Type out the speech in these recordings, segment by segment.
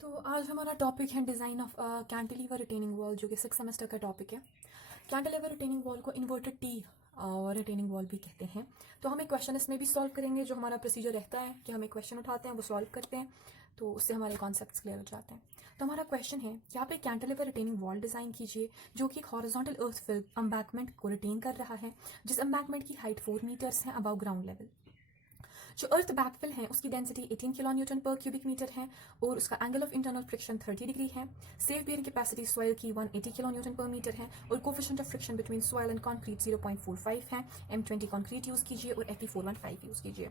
तो आज हमारा टॉपिक है design of cantilever retaining wall, जो कि 6 सेमेस्टर का टॉपिक है। कैंटिलीवर रिटेनिंग वॉल को इन्वर्टेड टी और रिटेनिंग वॉल भी कहते हैं। तो हम एक क्वेश्चन इसमें भी सॉल्व करेंगे। जो हमारा प्रोसीजर रहता है कि हम एक क्वेश्चन उठाते हैं, वो सॉल्व करते हैं, तो उससे हमारे कॉन्सेप्ट्स क्लियर हो जाते हैं। तो हमारा क्वेश्चन है कि आप एक कैंटिलीवर रिटेनिंग वॉल डिज़ाइन कीजिए जो कि एक हॉरिजॉन्टल अर्थ फिल एम्बैंकमेंट को रिटेन कर रहा है, जिस एम्बैंकमेंट की हाइट 4 मीटर्स है अबव ग्राउंड लेवल। जो अर्थ बैकफिल है उसकी डेंसिटी 18 किलो न्यूटन पर क्यूबिक मीटर है और उसका angle of internal friction 30 degree है। सेफ बियरिंग कैपेसिटी सॉइल की 180 किलो न्यूटन पर मीटर है और coefficient of friction between soil and concrete 0.45 है। M20 कंक्रीट यूज़ कीजिए और Fe415 यूज़ कीजिए।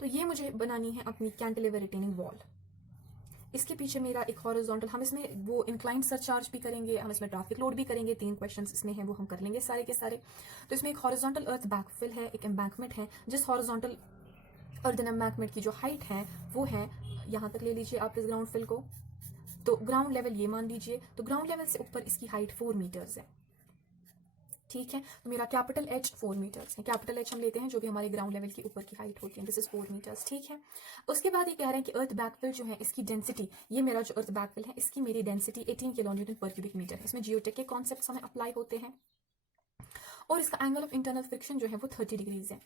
तो ये मुझे बनानी है अपनी कैंटिलीवर रिटेनिंग वॉल। इसके पीछे मेरा एक हॉरिजॉन्टल, हम इसमें वो इंक्लाइंड सरचार्ज भी करेंगे, हम इसमें ट्रैफिक लोड भी करेंगे। 3 क्वेश्चंस इसमें हैं, वो हम कर लेंगे सारे के सारे। तो इसमें एक हॉरिजॉन्टल अर्थ बैकफिल है, एक एम्बैंकमेंट है, जिस हॉरिजॉन्टल अर्दन एम्बैंकमेंट की जो हाइट है वो है, यहाँ तक ले लीजिए आप इस ग्राउंड फिल को, तो ग्राउंड लेवल ये मान लीजिए। तो ग्राउंड लेवल से ऊपर इसकी हाइट 4 मीटर्स है। ठीक है, तो मेरा कैपिटल H 4 मीटर्स है। कैपिटल H हम लेते हैं जो भी हमारे ग्राउंड लेवल की ऊपर की हाइट होती है, दिस इज 4 मीटर्स। ठीक है, उसके बाद ये कह रहे हैं कि अर्थ बैकफिल जो है इसकी डेंसिटी, ये मेरा जो अर्थ बैकफिल है इसकी मेरी डेंसिटी 18 किलो न्यूटन पर क्यूबिक मीटर है। इसमें जियोटेक के कॉन्सेप्ट्स हमें अप्लाई होते हैं और इसका एंगल ऑफ इंटरनल फ्रिक्शन जो है वो 30 डिग्रीज है।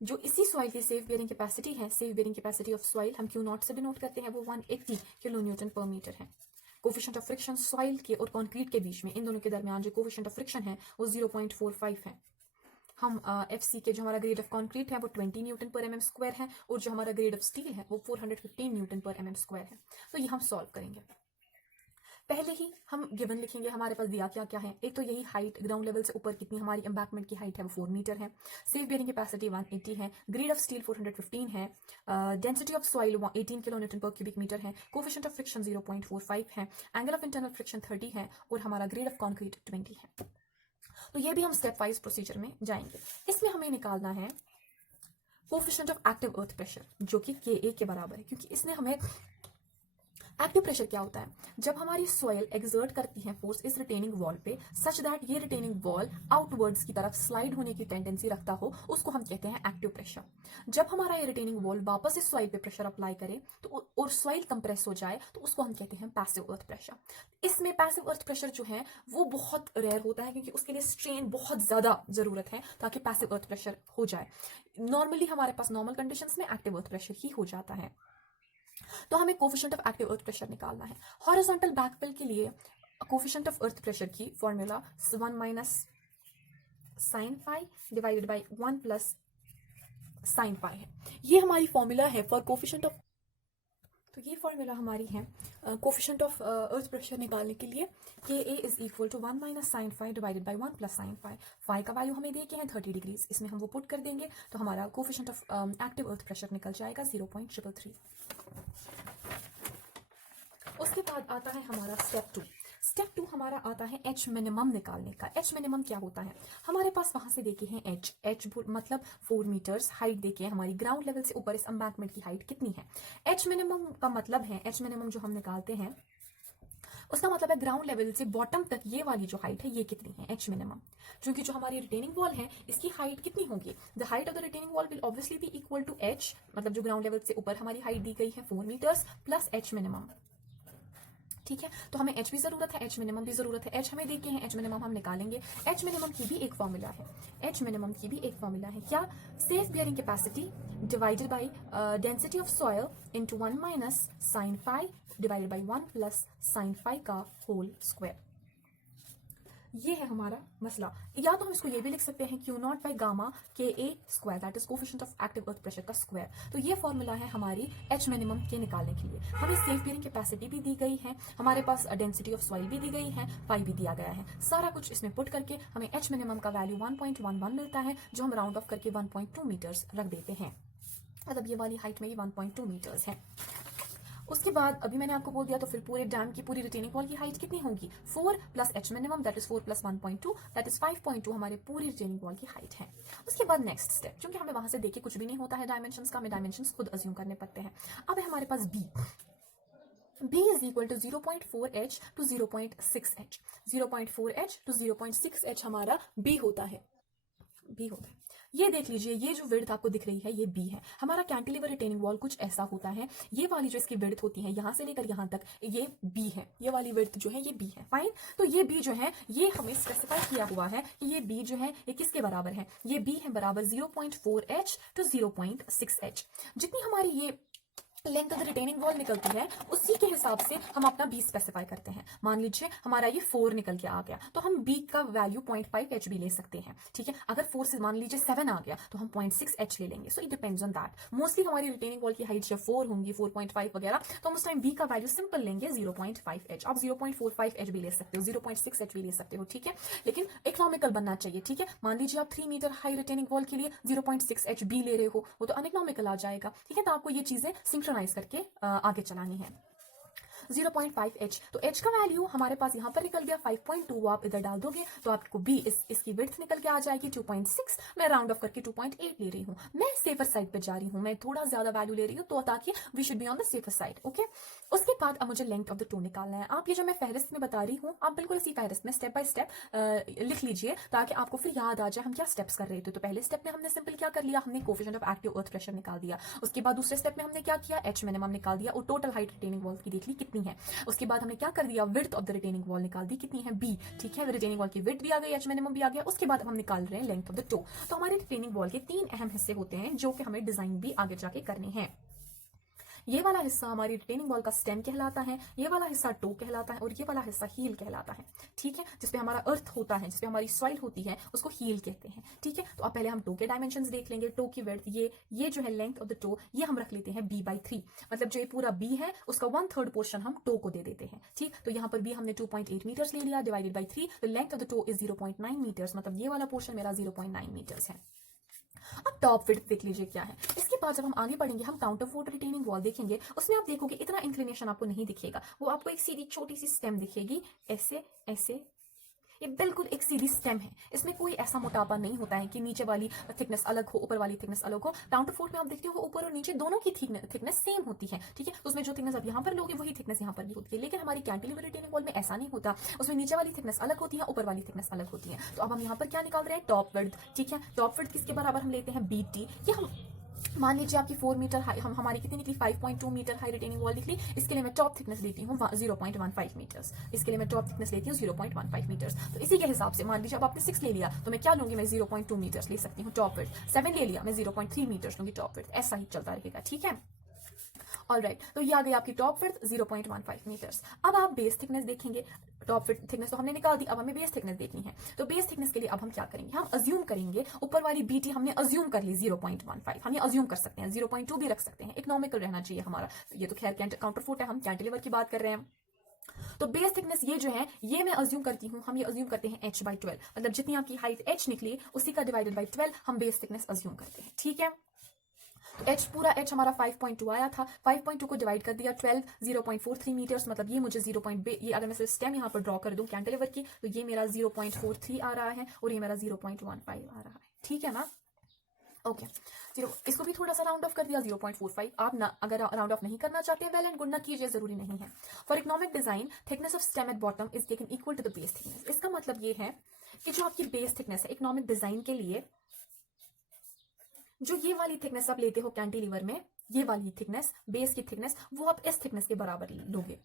जो इसी सॉइल की सेफ बियरिंग कैपेसिटी है, safe bearing capacity of soil हम क्यू नॉट से भी नोट करते हैं, वो 180 किलो न्यूटन पर मीटर है। कोफिशिएंट ऑफ फ्रिक्शन सॉइल के और कंक्रीट के बीच में, इन दोनों के दरमियान जो कोफिशिएंट ऑफ फ्रिक्शन है वो 0.45 है। हम FC के जो हमारा ग्रेड ऑफ कंक्रीट है वो 20 न्यूटन पर mm स्क्वायर है और जो हमारा ग्रेड ऑफ स्टील है वो 415 न्यूटन पर mm स्क्वायर है। तो ये हम सॉल्व करेंगे। पहले ही हम गिवन लिखेंगे, हमारे पास दिया क्या क्या है। एक तो यही हाइट, ग्राउंड लेवल से ऊपर कितनी हमारी एम्बैंकमेंट की हाइट है वो 4 मीटर है। सेफ बियरिंग कैपेसिटी 180 है, ग्रेड ऑफ स्टील 415 है, density of soil 18 kilo Newton पर क्यूबिक मीटर है, कोफिशिएंट ऑफ फ्रिक्शन 0.45 है, एंगल ऑफ इंटरनल फ्रिक्शन 30 है और हमारा ग्रेड ऑफ कॉन्क्रीट 20 है। तो ये भी हम स्टेप वाइज प्रोसीजर में जाएंगे। इसमें हमें निकालना है coefficient of active earth pressure जो कि KA के बराबर है, क्योंकि इसने हमें, एक्टिव प्रेशर क्या होता है, जब हमारी सॉइल एक्सर्ट करती है फोर्स इस रिटेनिंग वॉल पे सच दैट ये रिटेनिंग वॉल आउटवर्ड्स की तरफ स्लाइड होने की टेंडेंसी रखता हो, उसको हम कहते हैं एक्टिव प्रेशर। जब हमारा ये रिटेनिंग वॉल वापस इस सॉइल पे प्रेशर अप्लाई करे तो और सॉइल कंप्रेस हो जाए तो उसको हम कहते हैं पैसिव अर्थ प्रेशर। इसमें पैसिव अर्थ प्रेशर जो है वो बहुत रेयर होता है, क्योंकि उसके लिए स्ट्रेन बहुत ज्यादा जरूरत है ताकि पैसिव अर्थ प्रेशर हो जाए। नॉर्मली हमारे पास नॉर्मल कंडीशंस में एक्टिव अर्थ प्रेशर ही हो जाता है। तो हमें coefficient of active earth pressure निकालना है। हॉरिजॉन्टल बैकफिल के लिए कोफिशिएंट ऑफ अर्थ प्रेशर की formula 1 minus sine pi divided by 1 plus sine pi है। ये हमारी फॉर्मूला है फॉर कोफिशिएंट ऑफ, तो ये फॉर्मूला हमारी है कोफिशिएंट ऑफ अर्थ प्रेशर निकालने के लिए। KA is equal to 1 minus sine phi divided by 1 plus sine phi. Phi का वैल्यू हमें दे के हैं 30 डिग्रीज, इसमें हम वो पुट कर देंगे तो हमारा coefficient of active earth pressure निकल जाएगा 0.333। उसके बाद आता है हमारा स्टेप 2। स्टेप 2 हमारा आता है H मिनिमम निकालने का। H मिनिमम क्या होता है, हमारे पास वहां से देखे हैं H मतलब 4 मीटर्स हाइट देखे हैं, हमारी ग्राउंड लेवल से ऊपर इस एम्बैंकमेंट की हाइट कितनी है। H मिनिमम का मतलब है, H मिनिमम जो हम निकालते हैं उसका मतलब है ग्राउंड लेवल से बॉटम तक ये वाली जो हाइट है ये कितनी है, H मिनिमम। क्योंकि जो हमारी रिटेनिंग वॉल है इसकी हाइट कितनी होगी, the height of the retaining wall will obviously be equal to H, मतलब जो ग्राउंड लेवल से ऊपर हमारी हाइट दी गई है 4 मीटर्स प्लस H मिनिमम। ठीक है, तो हमें H भी जरूरत है, H मिनिमम भी जरूरत है। H हमें देखे हैं, H मिनिमम हम निकालेंगे। H मिनिमम की भी एक फॉर्मूला है, H मिनिमम की भी एक फॉर्मूला है क्या, safe bearing capacity divided by density of soil into 1 minus sine phi divided by 1 plus sine phi का होल स्क्वायर। ये है हमारा मसला। या तो हम इसको ये भी लिख सकते हैं Q not by gamma KA square, that is coefficient of active earth pressure का स्क्वायर। तो ये फॉर्मूला है हमारी H मिनिमम के निकालने के लिए। हमें सेफ बियरिंग कैपेसिटी भी दी गई है, हमारे पास डेंसिटी ऑफ सॉइल भी दी गई है, पाई भी दिया गया है। सारा कुछ इसमें पुट करके हमें H मिनिमम का वैल्यू 1.11 मिलता है, जो हम राउंड ऑफ करके 1.2 मीटर्स रख देते हैं। मतलब ये वाली हाइट में ये 1.2 मीटर्स है। उसके बाद अभी मैंने आपको बोल दिया, तो फिर पूरे डैम की पूरी रिटेनिंग वॉल की हाइट कितनी होगी, 4 plus H minimum that is 4 plus 1.2 that is 5.2 हमारे पूरी रिटेनिंग वॉल की हाइट है। उसके बाद नेक्स्ट स्टेप, क्योंकि हमें वहां से देखे कुछ भी नहीं होता है डायमेंशंस का, हमें डायमेंशंस खुद अज्यूम करने पड़ते हैं। अब है हमारे पास B is equal to 0.4H to 0.6H, 0.4H to 0.6H हमारा B होता है, B होता है। ये देख लीजिए, ये जो विड्थ आपको दिख रही है ये बी है। हमारा कैंटिलीवर रिटेनिंग वॉल कुछ ऐसा होता है, ये वाली जो इसकी विड्थ होती है यहाँ से लेकर यहाँ तक ये बी है, ये वाली विड्थ जो है ये बी है। फाइन, तो ये बी जो है ये हमें स्पेसिफाई किया हुआ है कि ये बी जो है ये किसके बराबर है, ये बी है बराबर 0.4h to 0.6h। जितनी हमारी ये length of the retaining wall निकलती है उसी के हिसाब से हम अपना बी स्पेसिफाई करते हैं। मान लीजिए हमारा ये 4 निकल के आ गया तो हम बी का वैल्यू 0.5h भी ले सकते हैं, ठीक है। अगर 4 से मान लीजिए 7 आ गया तो हम 0.6h ले लेंगे। So it depends on that. Mostly हमारी रिटेनिंग वॉल की हाइट जब 4 होंगी, 4.5 वगैरह, तो हम उस टाइम बी का वैल्यू सिंपल लेंगे 0.5h। आप 0.45h भी ले सकते हो, 0.6h भी ले सकते हो, ठीक है, लेकिन इकोनॉमिकल बनना चाहिए, ठीक है। मान लीजिए आप 3 मीटर हाई रिटेनिंग वॉल के लिए 0.6h बी ले रहे हो, वो तो अनइकोनॉमिकल आ जाएगा, ठीक है। तो आपको ये चीजें सिंक्रोनाइज करके आगे चलानी है। 0.5h, तो h का वैल्यू हमारे पास यहाँ पर निकल गया 5.2, वो आप इधर डाल दोगे तो आपको b इसकी विड्थ निकल के आ जाएगी 2.6। मैं राउंड ऑफ करके 2.8 ले रही हूँ, मैं सेफर साइड पे जा रही हूँ, मैं थोड़ा ज्यादा वैल्यू ले रही हूँ तो ताकि we should be on the safer side, okay. उसके बाद अब मुझे लेंथ ऑफ द टो निकालना है। आप ये जो मैं फहरिस्त में बता रही हूँ आप बिल्कुल इसी फहरिस्त में स्टेप बाय स्टेप लिख लीजिए ताकि आपको फिर याद आ जाए हम क्या स्टेप्स कर रहे थे। तो पहले स्टेप में हमने सिंपल क्या कर लिया, हमने coefficient of active earth pressure निकाल दिया। उसके बाद दूसरे स्टेप में हमने क्या किया, एच मिनिमम निकाल दिया और टोटल हाइट रिटेनिंग वॉल की देख ली कितनी है। उसके बाद हमने क्या कर दिया, width of the retaining wall निकाल दी, कितनी है बी, ठीक है। रिटेनिंग वॉल की विड्थ भी आ गई, एच मिनिमम भी आ गया। उसके बाद हम निकाल रहे हैं लेंथ ऑफ द टो। तो हमारे रिटेनिंग वॉल के 3 अहम हिस्से होते हैं जो कि हमें डिजाइन भी आगे जाके करने हैं। ये वाला हिस्सा हमारी रिटेनिंग वॉल का स्टेम कहलाता है, ये वाला हिस्सा टो कहलाता है और ये वाला हिस्सा हील कहलाता है, ठीक है। जिसपे हमारा अर्थ होता है, जिसपे हमारी सॉइल होती है उसको हील कहते हैं, ठीक है। तो अब पहले हम टो के डायमेंशंस देख लेंगे। टो की विड्थ ये जो है लेंथ ऑफ द टो ये हम रख लेते हैं b/3, मतलब जो ये पूरा b है उसका 1/3 पोर्शन हम टो को दे देते हैं, ठीक। तो यहाँ पर b हमने 2.8 मीटर्स ले लिया डिवाइडेड बाई 3, तो length of the toe is 0.9 metres, मतलब ये वाला पोर्शन मेरा 0.9 मीटर्स है। अब टॉप विड्थ देख लीजिए क्या है। इसके बाद जब हम आगे बढ़ेंगे हम काउंटर फोर्ट रिटेनिंग वॉल देखेंगे, उसमें आप देखोगे इतना इंक्लिनेशन आपको नहीं दिखेगा, वो आपको एक सीधी छोटी सी स्टेम दिखेगी, ऐसे ऐसे, ये बिल्कुल एक सीधी स्टेम है। इसमें कोई ऐसा मोटापा नहीं होता है कि नीचे वाली थिकनेस अलग हो ऊपर वाली थिकनेस अलग हो। काउंटर फोर्ट में आप देखते हो ऊपर और नीचे दोनों की थिकनेस सेम होती है, ठीक है। उसमें जो थिकनेस आप यहाँ पर लोगे वही थिकनेस यहाँ पर भी होती है, लेकिन हमारी कैंटिलीवर रिटेनिंग वॉल में ऐसा नहीं होता। उसमें नीचे वाली थिकनेस अलग होती है, ऊपर वाली थिकनेस अलग होती है। तो अब हम यहाँ पर क्या निकाल रहे हैं, टॉप विड्थ, ठीक है। टॉप विड्थ किसके बराबर हम लेते हैं, BT। ये हम मान लीजिए आपकी 4 मीटर हाई, हमारी कितनी निकली 5.2 मीटर हाई रिटेनिंग वॉल निकली। इसके लिए मैं टॉप थिकनेस लेती हूँ 0.15 मीटर्स, इसके लिए मैं टॉप थिकनेस लेती हूँ 0.15 मीटर्स। तो इसी के हिसाब से मान लीजिए अब आपने 6 ले लिया तो मैं क्या लूंगी, मैं 0.2 मीटर्स ले सकती हूँ टॉप विड्थ। 7 ले लिया मैं 0.3 मीटर्स लूंगी टॉप विड्थ, ऐसा ही चलता रहेगा, ठीक है। ऑलराइट, तो ये आ गई आपकी टॉप विड्थ 0.15 मीटर्स। अब आप बेस थिकनेस देखेंगे। टॉप विड्थ थिकनेस तो हमने निकाल दी, अब हमें बेस थिकनेस देखनी है। तो बेस थिकनेस के लिए अब हम क्या करेंगे, हम अज्यूम करेंगे ऊपर वाली BT हमने अज्यूम कर ली 0.15, हम ये अज्यूम कर सकते हैं, 0.2 भी रख सकते हैं, इकोनॉमिकल रहना चाहिए हमारा। ये तो खैर काउंटर फोर्ट है, हम कैंटिलीवर की बात कर रहे हैं। तो बेस थिकनेस ये जो है ये मैं अज्यूम करती हूँ, हम ये अज्यूम करते हैं h/12, मतलब जितनी आपकी हाइट h निकली उसी का डिवाइडेड बाई 12 हम बेस थिकनेस अज्यूम करते हैं, ठीक है। तो h पूरा h हमारा 5.2 आया था, 5.2 को डिवाइड कर दिया 12, 0.43 मीटर्स, मतलब ये मुझे ये अगर मैं सिर्फ स्टेम यहाँ पर ड्रॉ कर दूं कैंटिलीवर की तो ये मेरा 0.43 आ रहा है और ये मेरा 0.15 आ रहा है, ठीक है ना। ओके, इसको भी थोड़ा सा राउंड ऑफ कर दिया 0.45। आप ना अगर राउंड ऑफ नहीं करना चाहते हैं वेल एंड गुड, ना कीजिए, जरूरी नहीं है। For economic design thickness of stem at bottom is taken equal to the base thickness. इसका मतलब ये है कि जो आपकी बेस थिकनेस है इकोनॉमिक डिजाइन के लिए, जो ये वाली थिकनेस आप लेते हो कैंटिलीवर में, ये वाली थिकनेस बेस की थिकनेस वो आप इस थिकनेस के बराबर लोगे।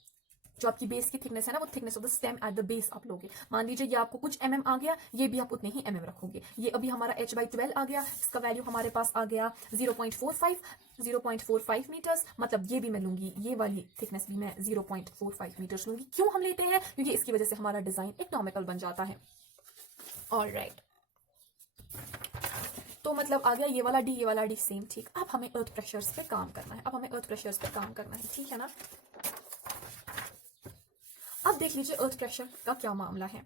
जो आपकी बेस की थिकनेस है ना वो thickness of the stem eight the base आप लोगे। मान लीजिए ये आपको कुछ mm आ गया, ये भी आप उतने ही mm रखोगे। ये अभी हमारा h/12 आ गया, इसका वैल्यू हमारे पास आ गया 0.45 मीटर्स, मतलब ये भी मैं लूंगी, ये वाली थिकनेस भी मैं 0.45 मीटर्स लूंगी। क्यों हम लेते हैं, क्योंकि इसकी वजह से हमारा डिजाइन इकोनॉमिकल बन जाता है। ऑलराइट, तो मतलब आ गया ये वाला D, ये वाला D सेम, ठीक। अब हमें अर्थ प्रेशर्स पे काम करना है, ठीक है ना। अब देख लीजिए अर्थ प्रेशर का क्या मामला है।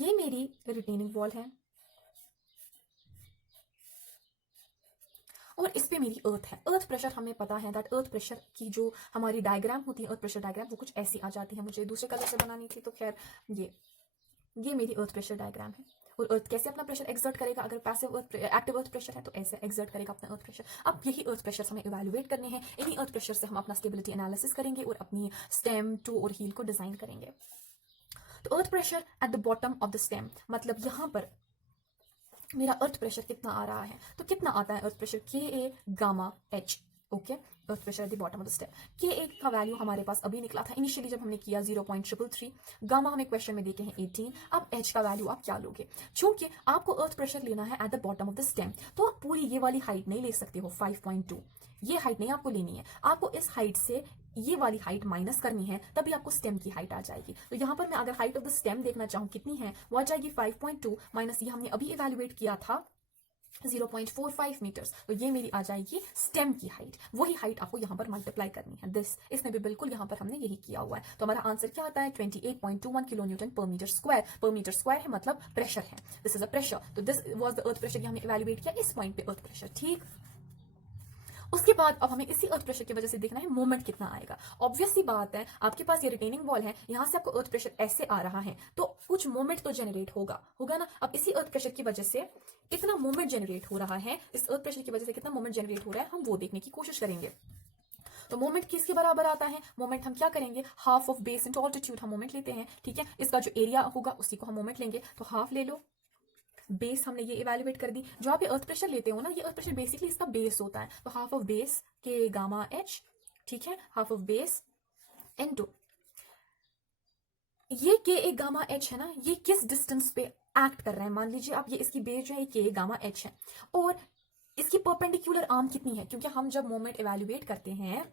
ये मेरी रिटेनिंग वॉल है और इस पे मेरी अर्थ है। अर्थ प्रेशर हमें पता है दैट अर्थ प्रेशर की जो हमारी डायग्राम होती है, अर्थ प्रेशर डायग्राम, वो कुछ ऐसी आ जाती है। मुझे दूसरे कलर से बनानी थी तो खैर ये मेरी अर्थ प्रेशर डायग्राम है। और अर्थ कैसे अपना प्रेशर एक्सर्ट करेगा, अगर पैसिव एक्टिव अर्थ प्रेशर है तो ऐसे एक्सर्ट करेगा अपना अर्थ प्रेशर। अब यही अर्थ प्रेशर हमें इवैल्यूएट करने हैं, इन्हीं अर्थ प्रेशर से हम अपना स्टेबिलिटी एनालिसिस करेंगे और अपनी स्टेम, टो और हील को डिजाइन करेंगे। तो अर्थ pressure at the bottom of the stem, मतलब यहाँ पर मेरा अर्थ प्रेशर कितना आ रहा है, तो कितना आता है earth pressure, K a gamma h. Okay, earth pressure at the bottom of the step. K a का वैल्यू हमारे पास अभी निकला था इनिशियली जब हमने किया 0.333, गामा हमें क्वेश्चन में देखे हैं 18। अब एच का वैल्यू आप क्या लोगे, चूंकि आपको अर्थ प्रेशर लेना है eight the bottom of the stem, तो आप पूरी ये वाली हाइट नहीं ले सकते हो 5.2, ये हाइट नहीं आपको लेनी है, आपको इस हाइट से ये वाली हाइट माइनस करनी है, तभी आपको स्टेम की हाइट आ जाएगी। तो यहाँ पर मैं अगर हाइट ऑफ द स्टेम देखना चाहूँ कितनी है, वो आ जाएगी 5.2 माइनस ये हमने अभी इवेल्युएट किया था 0.45 मीटर्स, तो ये मेरी आ जाएगी स्टेम की हाइट। वही हाइट आपको यहाँ पर मल्टीप्लाई करनी है दिस, इसमें भी बिल्कुल यहाँ पर हमने यही किया हुआ है। तो हमारा आंसर क्या आता है 28.21 किलो न्यूटन पर मीटर स्क्वायर। पर मीटर स्क्वायर है मतलब प्रेशर है, दिस इज अ प्रेशर। तो this was the earth pressure, हमने इवेल्युएट किया इस पॉइंट पे अर्थ प्रेशर। ठीक, उसके बाद अब हमें इसी अर्थ प्रेशर की वजह से देखना है मोमेंट कितना आएगा। ऑब्वियस सी बात है, आपके पास ये रिटेनिंग वॉल है, यहां से आपको अर्थ प्रेशर ऐसे आ रहा है, तो कुछ मोमेंट तो जनरेट होगा ना। अब इसी अर्थ प्रेशर की वजह से कितना मोमेंट जनरेट हो रहा है, इस अर्थ प्रेशर की वजह से कितना मोमेंट जनरेट हो रहा है, हम वो देखने की कोशिश करेंगे। तो मोमेंट किसके बराबर आता है, मोमेंट हम क्या करेंगे, half of base into altitude हम मोमेंट लेते हैं। ठीक है, इसका जो एरिया होगा उसी को हम मोमेंट लेंगे, तो हाफ ले लो, बेस हमने ये इवेल्युएट कर दी। जो आप ये अर्थ प्रेशर लेते हो ना, ये अर्थ प्रेशर बेसिकली इसका बेस होता है, तो हाफ ऑफ बेस के गामा एच। ठीक है, हाफ ऑफ बेस इनटू ये के ए गामा एच है ना, ये किस डिस्टेंस पे एक्ट कर रहा है। मान लीजिए आप ये इसकी बेस जो है के गामा एच है, और इसकी परपेंडिकुलर आर्म कितनी है, क्योंकि हम जब मोमेंट इवेल्युएट करते हैं,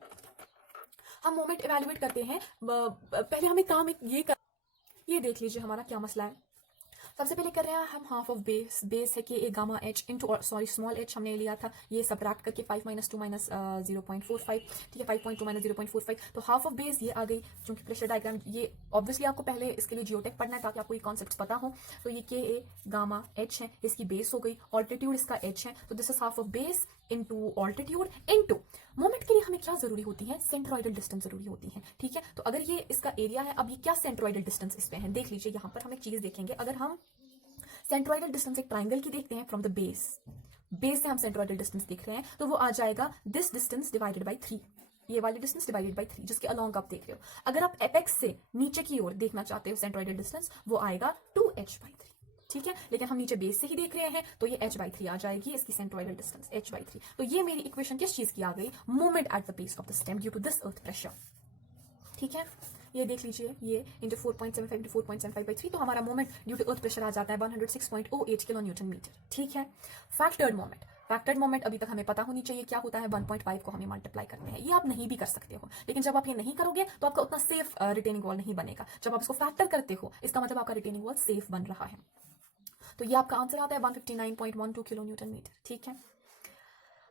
पहले हमें काम ये देख लीजिए हमारा क्या मसला है। सबसे पहले कर रहे हैं हम हाफ ऑफ बेस है कि a gamma h into sorry small h हमने लिया था, ये सबट्रैक्ट करके 5 - 2 - 0.45। ठीक है, 5.2 - 0.45, तो हाफ ऑफ बेस ये आ गई। क्योंकि प्रेशर डायग्राम ये ऑब्वियसली आपको पहले इसके लिए जियोटेक पढ़ना है ताकि आपको ये कॉन्सेप्ट पता हो। तो ये के ए गामा एच है, इसकी बेस हो गई, ऑल्टीट्यूड इसका एच है, तो this is half of base into altitude into moment के लिए हमें क्या जरूरी होती है, सेंट्रोइडल डिस्टेंस जरूरी होती है। ठीक है, तो अगर ये इसका एरिया है, अब ये क्या सेंट्रोइडल डिस्टेंस इस पे है, देख लीजिए यहाँ पर हम एक चीज देखेंगे। अगर हम सेंट्रोइडल डिस्टेंस एक ट्राइंगल की देखते हैं फ्रॉम द बेस से हम सेंट्रोइडल डिस्टेंस देख रहे हैं, तो वो आ जाएगा दिस डिस्टेंस डिवाइडेड बाई 3, ये वाली डिस्टेंस डिवाइडेड बाई 3 जिसके अलोंग आप देख रहे हो। अगर आप एपेक्स से नीचे की ओर देखना चाहते हो सेंट्रोइडल डिस्टेंस, वो आएगा 2h/3। ठीक है, लेकिन हम नीचे बेस से ही देख रहे हैं, तो ये h/3 आ जाएगी इसकी सेंट्रोइडल डिस्टेंस h/3। तो ये मेरी इक्वेशन किस चीज की आ गई, moment at the base of the stem due to this earth pressure. ठीक है, ये देख लीजिए, ये इंटू 4.75 इंटू 4.75/3, तो हमारा moment due to earth pressure आ जाता है 106.08 किलो न्यूटन मीटर। ठीक है, फैक्टर्ड मोमेंट अभी तक हमें पता होनी चाहिए क्या होता है, 1.5 को हमें मल्टीप्लाई करते हैं। ये आप नहीं भी कर सकते हो, लेकिन जब आप ये नहीं करोगे तो आपका उतना सेफ रिटेनिंग वॉल नहीं बनेगा। जब आप इसको फैक्टर करते हो, इसका मतलब आपका रिटेनिंग वॉल सेफ बन रहा है। तो ये आपका आंसर आता है 159.12 किलो न्यूटन मीटर। ठीक है,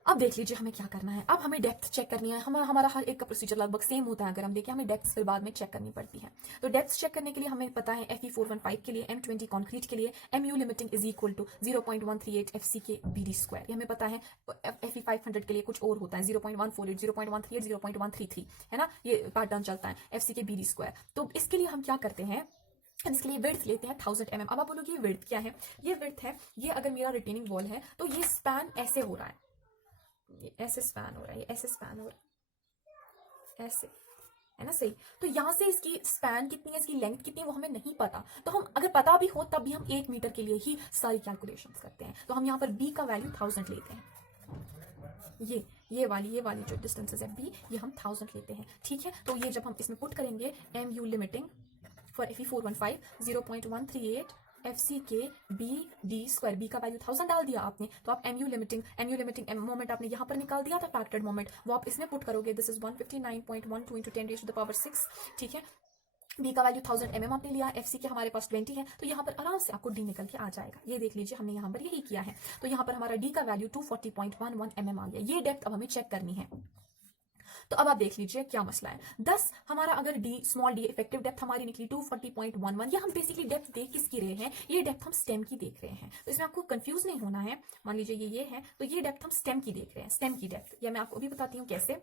अब देख लीजिए हमें क्या करना है। अब हमें डेप्थ चेक करनी है, हमारा हर एक का प्रोसीजर लगभग सेम होता है। अगर हम देखें, हमें डेप्थ फिर बाद में चेक करनी पड़ती है। तो डेप्थ चेक करने के लिए हमें पता है Fe415 के लिए, M20 कॉन्क्रीट के लिए MU limiting is equal to 0.138 FC के BD स्क्वायर, ये हमें पता है। Fe500 के लिए कुछ और होता है, 0.148, 0.138, 0.133, है ना, ये पैटर्न चलता है FC के BD स्क्वायर। तो इसके लिए हम क्या करते हैं, इसके लिए विड्थ लेते हैं 1000 mm। अब आप बोलोगे ये विड्थ क्या है, ये विड्थ है, ये अगर मेरा रिटेनिंग वॉल है तो ये स्पैन ऐसे हो रहा है, ये ऐसे स्पैन हो रहा है, ये ऐसे स्पैन हो रहा है, ऐसे, है ना, सही। तो यहाँ से इसकी स्पैन कितनी है, इसकी लेंथ कितनी है, वो हमें नहीं पता। तो हम अगर पता भी हो तब भी हम 1 मीटर के लिए ही सारी कैलकुलेशंस करते हैं। तो हम यहाँ पर b का वैल्यू 1000 लेते हैं, ये वाली जो डिस्टेंसेस है b, ये हम 1000 लेते हैं। ठीक है, तो ये जब हम इसमें पुट करेंगे, MU limiting for Fe415 0.138 FC के BD स्क्वायर, B का वैल्यू 1000 डाल दिया आपने, तो आप MU लिमिटिंग मोमेंट आपने यहाँ पर निकाल दिया था, फैक्टर्ड मोमेंट, वो आप इसमें पुट करोगे। This is 159.12 into 10⁻⁶। ठीक है, B का वैल्यू 1000 mm आपने लिया, FC के हमारे पास 20 है, तो यहाँ पर आराम से आपको D निकल के आ जाएगा। ये देख लीजिए, हमने यहाँ पर यही किया है। तो यहाँ पर हमारा D का वैल्यू 240.11 mm आ गया। ये डेप्थ अब हमें चेक करनी है। तो अब आप देख लीजिए क्या मसला है। 10 हमारा अगर D small D effective depth हमारी निकली 240.11, ये हम बेसिकली डेप्थ देख किसकी रहे हैं, ये डेप्थ हम स्टेम की देख रहे हैं। तो इसमें आपको कंफ्यूज नहीं होना है। मान लीजिए ये है, तो ये डेप्थ हम स्टेम की देख रहे हैं, स्टेम की डेप्थ। ये मैं आपको अभी बताती हूँ कैसे।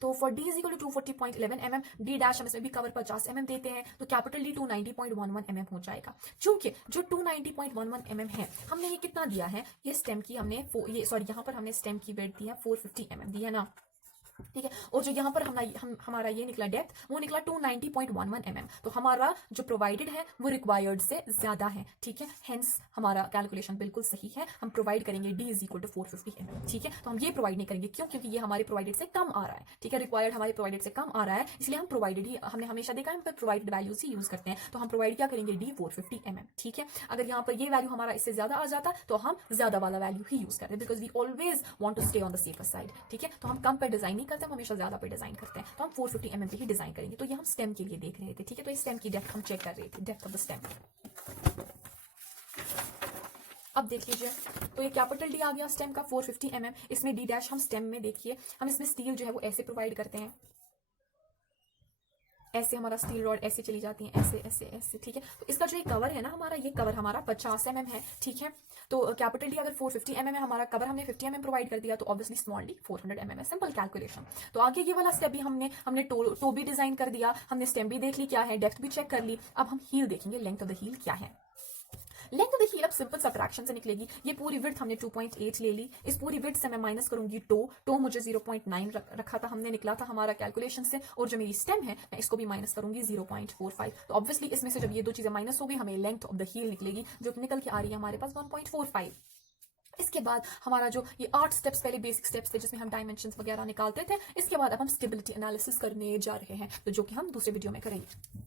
तो for D is equal to 240.11 mm, D dash हम इसमें भी कवर 50 mm देते हैं, तो कैपिटल डी 290.11 mm हो जाएगा। चूंकि जो 290.11 mm है, हमने ये कितना दिया है, ये स्टेम की हमने यहाँ पर हमने स्टेम की वेट दी है 450 mm दी है ना। ठीक है। और जो यहाँ पर हमारा ये निकला डेप्थ, वो निकला 290.11 mm। तो हमारा जो प्रोवाइडेड है वो रिक्वायर्ड से ज्यादा है। ठीक है, हेंस हमारा कैलकुलेशन बिल्कुल सही है। हम प्रोवाइड करेंगे d is equal to 450 mm। ठीक है, तो हम ये प्रोवाइड नहीं करेंगे, क्यों? क्योंकि ये हमारे प्रोवाइडेड से कम आ रहा है। ठीक है, रिक्वायर्ड हमारे प्रोवाइडेड से कम आ रहा है, इसलिए हम प्रोवाइडेड ही, हमने हमेशा देखा है हम प्रोवाइडेड वैल्यूज ही यूज करते हैं। तो हम प्रोवाइड क्या करेंगे, d 450 mm। ठीक है, अगर यहाँ पर ये वैल्यू हमारा इससे ज्यादा आ जाता तो हम ज्यादा वाला वैल्यू ही यूज करते हैं, because we always want to stay on the safer side. ठीक है, तो हम कम पे डिजाइन नहीं करते, हम हमेशा ज्यादा पे डिजाइन करते हैं। तो हम 450 mm पे ही डिजाइन करेंगे। तो ये हम स्टेम के लिए देख रहे थे। ठीक है, तो इस स्टेम की डेप्थ हम चेक कर रहे थे, डेप्थ ऑफ द स्टेम। अब देख लीजिए, तो ये कैपिटल डी आ गया स्टेम का 450 mm। इसमें डी डैश हम स्टेम में देखिए, हम इसमें स्टील जो है वो ऐसे प्रोवाइड करते हैं, ऐसे हमारा स्टील रॉड ऐसे चली जाती है, ऐसे ऐसे ऐसे। ठीक है, तो इसका जो ये कवर है ना हमारा, ये कवर हमारा 50 mm है। ठीक है, तो कैपिटल डी अगर 450 mm है, हमारा कवर हमने 50 mm प्रोवाइड कर दिया, तो ऑब्वियसली स्मॉल डी 400 mm है। Simple calculation. तो आगे ये वाला स्टेप भी हमने टो भी डिजाइन कर दिया, हमने स्टेम भी देख ली क्या है, डेप्थ भी चेक कर ली। अब हम हील देखेंगे, लेंथ ऑफ द हील क्या है। लेंथ ऑफ द हील अब सिंपल सब्ट्रैक्शन से निकलेगी। ये पूरी विड्थ हमने 2.8 ले ली, इस पूरी विड्थ से मैं माइनस करूंगी टो मुझे 0.9 रखा था हमने, निकला था हमारा कैलकुलेशन से, और जो मेरी स्टेम है मैं इसको भी माइनस करूंगी 0.45। तो ऑब्वियसली इसमें से जब ये दो चीजें माइनस हो गई, हमें लेंथ ऑफ द हील निकलेगी, जो कि निकल के आ रही है हमारे पास 1.45। इसके बाद हमारा जो ये 8 स्टेप्स पहले बेसिक स्टेप्स थे जिसमें हम डायमेंशंस वगैरह निकालते थे, इसके बाद अब हम स्टेबिलिटी एनालिसिस करने जा रहे हैं, तो जो कि हम दूसरे वीडियो में करेंगे।